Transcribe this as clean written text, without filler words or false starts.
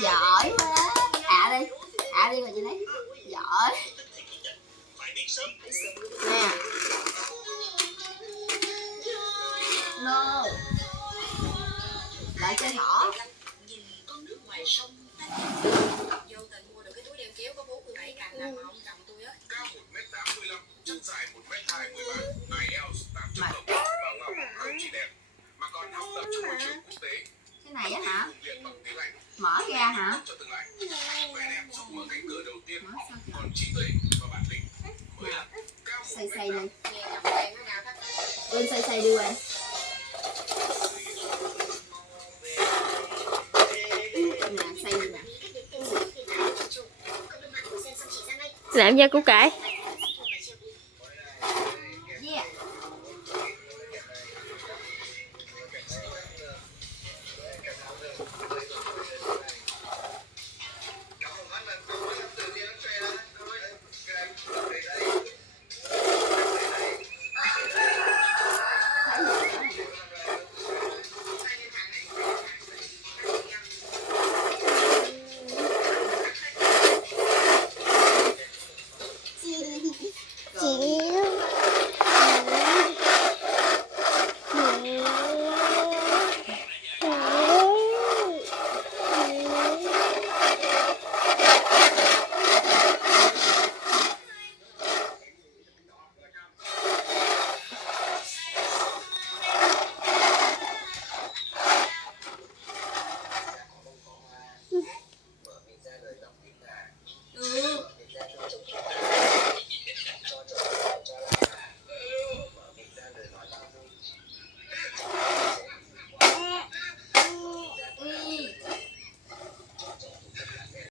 Giỏi quá. À đi rồi chị lấy. Giỏi. Nè. No. Lại chơi thỏ. Nhìn con nước ngoài sông vô tình mua được cái túi đeo kéo có 47 cành mà ông chồng tôi á. Cao 1m85, chân dài 1m23, IELTS 8.0 và ngọc không chỉ đẹp mà còn học tập trong môi trường quốc tế. Cái này á hả? Luyện bằng tiếng Anh. Mở ra hả? Cho tương lai. Vẻ đẹp giúp mở cánh cửa đầu tiên, còn trí tuệ và bản lĩnh mới là cao 1m8. Xây đi. Nghe chồng quen nó nào thắt. Xây đi em. Nè, xây đi nè. Làm da củ cải.